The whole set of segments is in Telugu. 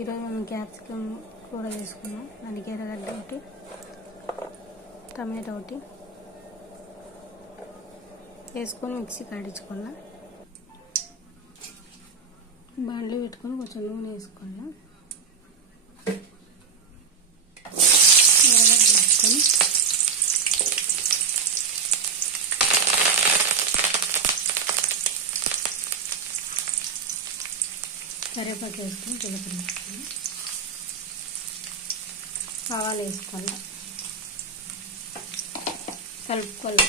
ఈరోజు మనం క్యాప్సికమ్ కూర చేసుకున్నాం. దానికి ఎర్రగడ్డ ఒకటి, టమాటో ఒకటి వేసుకొని మిక్సీ కాడించుకున్నా. బాండ్లు పెట్టుకొని కొంచెం నూనె వేసుకున్నా. ఎర్రగడ్డ వేసుకొని కరివేపాకు వేసుకొని జీలకర్ర వేసుకొని ఆవాలు వేసుకోండి, కలుపుకోవాలి.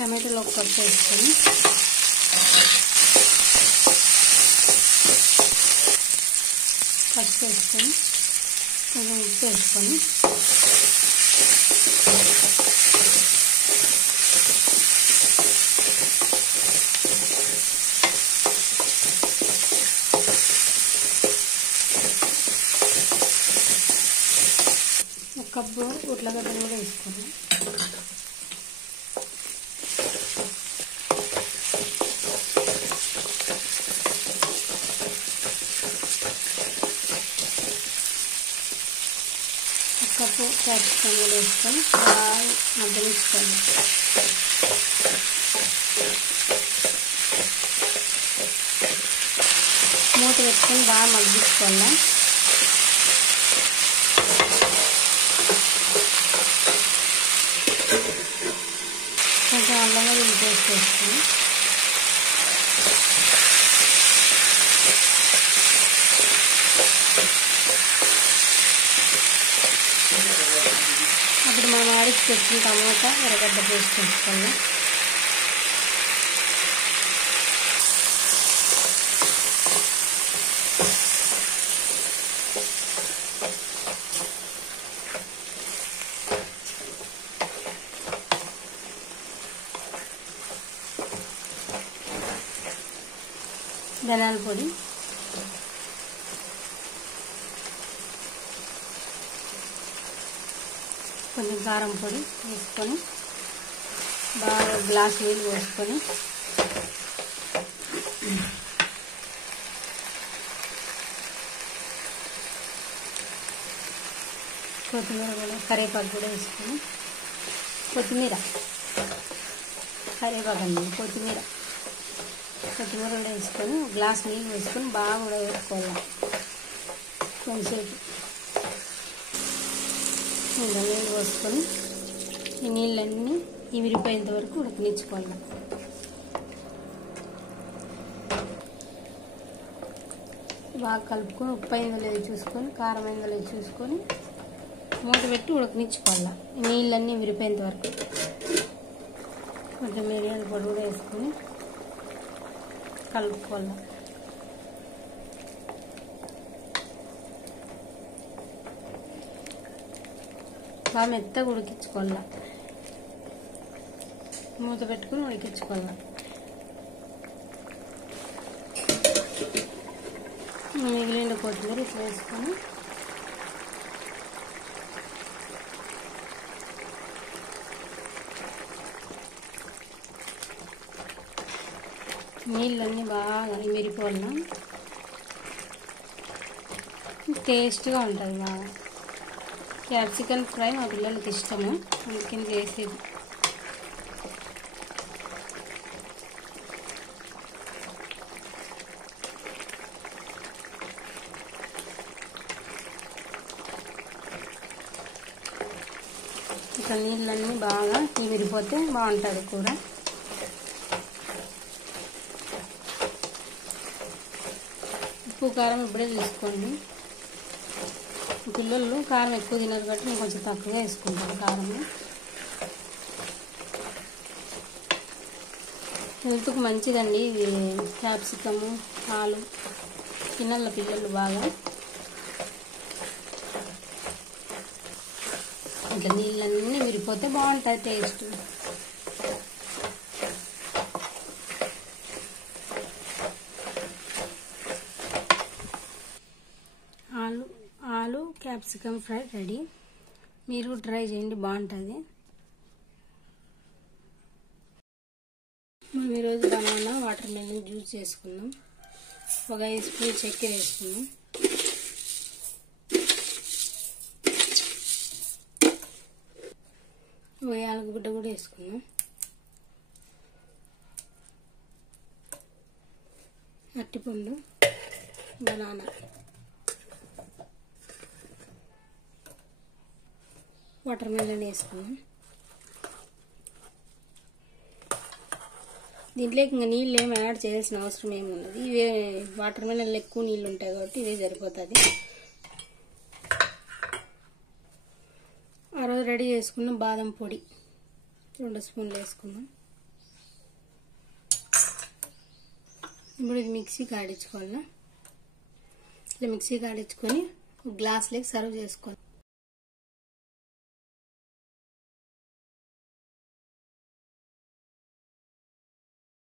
టమాటోలో ఒక కప్పు వేసుకొని పసుపు వేసుకొని కొంచెం ఉప్పు వేసుకొని ఒక కప్పు ఉర్లగడ్డలు కూడా వేసుకోండి. కప్పు క్యాప్సికమ్ వేసుకొని బాగా మగ్గనించుకోవాలి. మూత పెట్టుకొని బాగా మగ్గించుకోవాలి. కొంచెం అల్లం వెల్లుల్లి పేస్ట్ వేసుకొని అప్పుడు మనం ఆడికి పెట్టిన టమాటా ఎర్రగడ్డ పేస్ట్ వేసుకోవాలి. ధనియాల పొడి, కొంచెం కారం పొడి వేసుకొని బాగా గ్లాస్ నీళ్ళు పోసుకొని కొత్తిమీర కూడా కరివేపాకు కూడా వేసుకొని కరివేపాకు అండి కొత్తిమీర కూడా వేసుకొని గ్లాస్ నీళ్ళు వేసుకొని బాగా కూడా వేసుకోవాలి. కొంచెంసేపు ఇంకా నీళ్ళు పోసుకొని ఈ నీళ్ళన్నీ ఇమిరిపోయేంత వరకు ఉడకనిచ్చుకోవాలి. బాగా కలుపుకొని ఉప్పు అయిందో లేదో చూసుకొని కారం అయిందో లేదో చూసుకొని మూత పెట్టి ఉడకనిచ్చుకోవాలి. నీళ్ళన్నీ విరిపోయేంత వరకు. కొంచెం మిరియాల పొడి కూడా వేసుకొని కలుపుకోవాలి. బాగా మెత్తగా ఉడికించుకోవాలి. మూత పెట్టుకుని ఉడికించుకోవాలి. మిగిలిన కొత్తిమీర ఇట్లా వేసుకొని నీళ్ళన్నీ బాగా ఇమిరిపోవాలి. టేస్ట్గా ఉంటుంది బాగా. క్యాప్సికమ్ ఫ్రై మా పిల్లలకి ఇష్టము, అందుకని చేసేది. ఇక నీళ్ళన్నీ బాగా ఇమిరిపోతే బాగుంటుంది కూర. ఉప్పు కారం ఇప్పుడే చూసుకోండి. పిల్లలు కారం ఎక్కువ తినరు కాబట్టి నేను కొంచెం తక్కువగా వేసుకుంటాను కారం. హెల్త్కు మంచిదండి ఇది క్యాప్సికము, ఆలు తినాల పిల్లలు బాగా. ఇట్లా నీళ్ళన్నీ విరిపోతే బాగుంటుంది టేస్ట్. Capsicum fry ready. మీరు ట్రై చేయండి, బాగుంటుంది. మనం ఈరోజు బనానా వాటర్ మెలన్ జ్యూస్ చేసుకుందాం. ఒక 5 స్పూన్ చక్కెర వేసుకుందాం. ఒక యాలకుగడ్డ కూడా వేసుకుందాం. అరటిపండు, బనానా, వాటర్ మెలన్ వేసుకుందాం. దీంట్లోకి ఇంకా నీళ్ళు ఏమి యాడ్ చేయాల్సిన అవసరం ఏమి ఉండదు. ఇవే వాటర్ మెలన్లో ఎక్కువ నీళ్ళు ఉంటాయి కాబట్టి ఇదే సరిపోతుంది. ఆ రోజు రెడీ చేసుకున్న బాదం పొడి 2 స్పూన్లు వేసుకుందాం. ఇప్పుడు ఇది మిక్సీకి ఆడించుకోవాలా. ఇట్లా మిక్సీకి ఆడించుకొని గ్లాస్లోకి సర్వ్ చేసుకోవాలి.